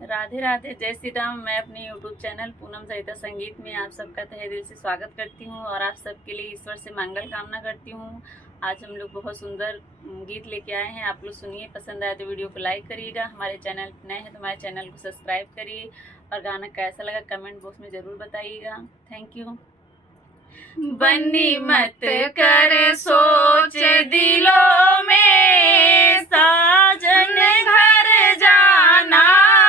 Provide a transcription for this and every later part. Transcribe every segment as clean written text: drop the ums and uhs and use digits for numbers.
राधे राधे, जय श्री राम। मैं अपने यूट्यूब चैनल पूनम सरिता संगीत में आप सबका तहे दिल से स्वागत करती हूँ और आप सबके लिए ईश्वर से मंगल कामना करती हूँ। आज हम लोग बहुत सुंदर गीत लेके आए हैं, आप लोग सुनिए। पसंद आए तो वीडियो को लाइक करिएगा। हमारे चैनल नए हैं तो हमारे चैनल को सब्सक्राइब करिए और गाना कैसा लगा कमेंट बॉक्स में ज़रूर बताइएगा। Thank you. बन्नी मत कर सोच दिलों में, साजन घर जाना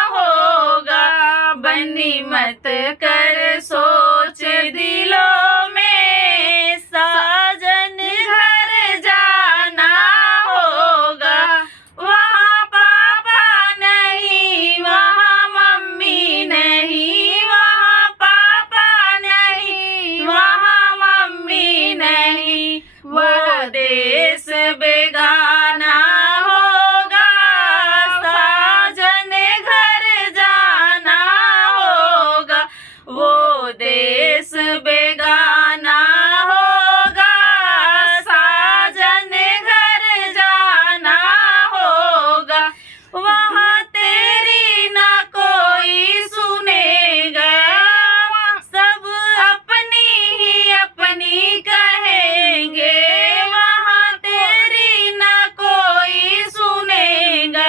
होगा। बन्नी मत कर सोच दिलों में, साजन घर जाना होगा। वहाँ पापा नहीं, वहाँ मम्मी नहीं, वहाँ पापा नहीं, वहाँ मम्मी नहीं। वो देश बेगाना होगा, साजन घर जाना होगा। वो देश बेगाना होगा, साजन घर जाना होगा। वहाँ तेरी ना कोई सुनेगा, सब अपनी ही अपनी कहेंगे। वहाँ तेरी ना कोई सुनेगा,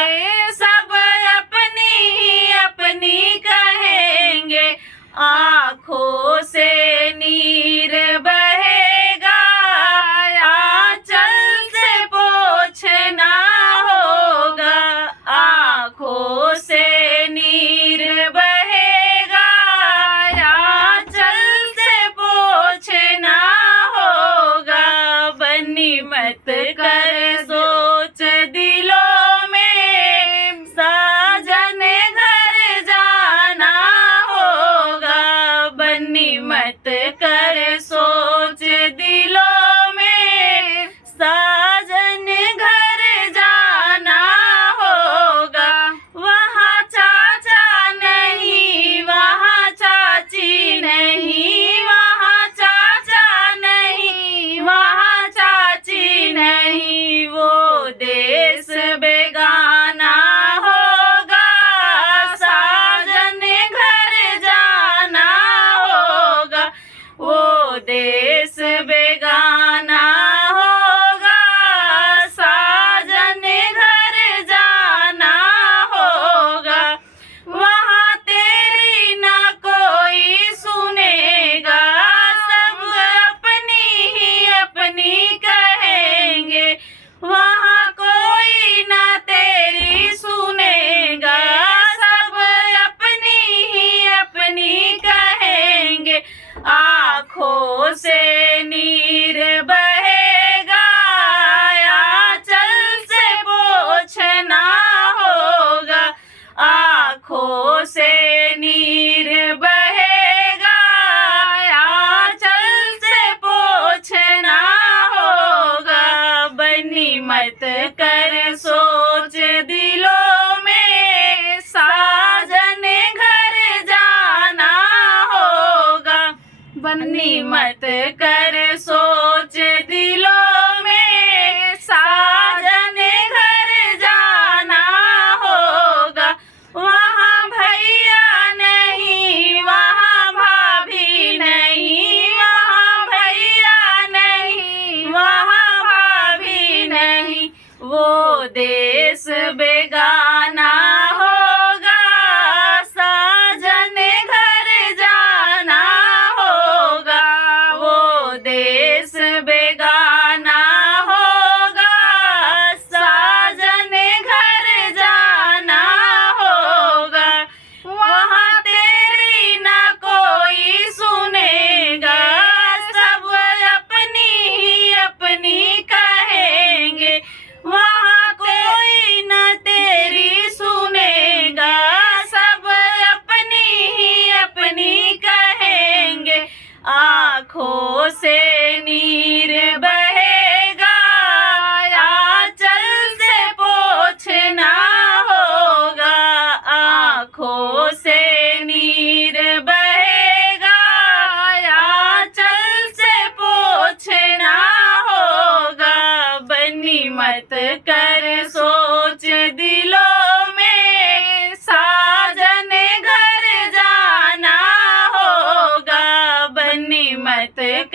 सब अपनी ही अपनी कहेंगे। आँखों से नीर बहेगा, आंचल से पोंछना होगा। आँखों से नीर बहेगा, आंचल से पोंछना होगा। बन्नी मत कर सोच दिलों में, साजन घर जाना होगा। बन्नी मत कर सोच दिलों में, साजन घर जाना होगा। वहाँ चाचा नहीं, वहाँ चाची नहीं, वहाँ चाचा नहीं, वहाँ चाची नहीं। वो देश बेगाना होगा, साजन घर जाना होगा। वो देश बेगाना होगा, साजन घर जाना होगा। वहाँ तेरी ना कोई सुनेगा, सब अपनी ही अपनी कहेंगे। वहाँ कोई ना तेरी सुनेगा, सब अपनी ही अपनी कहेंगे। आँखों से नीर बहेगा, आंचल से पोंछना होगा। आँखों से नीर बहेगा, आंचल से पोंछना होगा। बन्नी मत कर सोच दिलों में, साजन घर जाना होगा। बन्नी मत कर सोच दिलों में, साजन घर जाना होगा। वहाँ भैया नहीं, वहाँ भाभी नहीं, वहाँ भैया नहीं, वहाँ भाभी नहीं। वो देश बेगाना होगा, साजन घर जाना होगा। वो बातें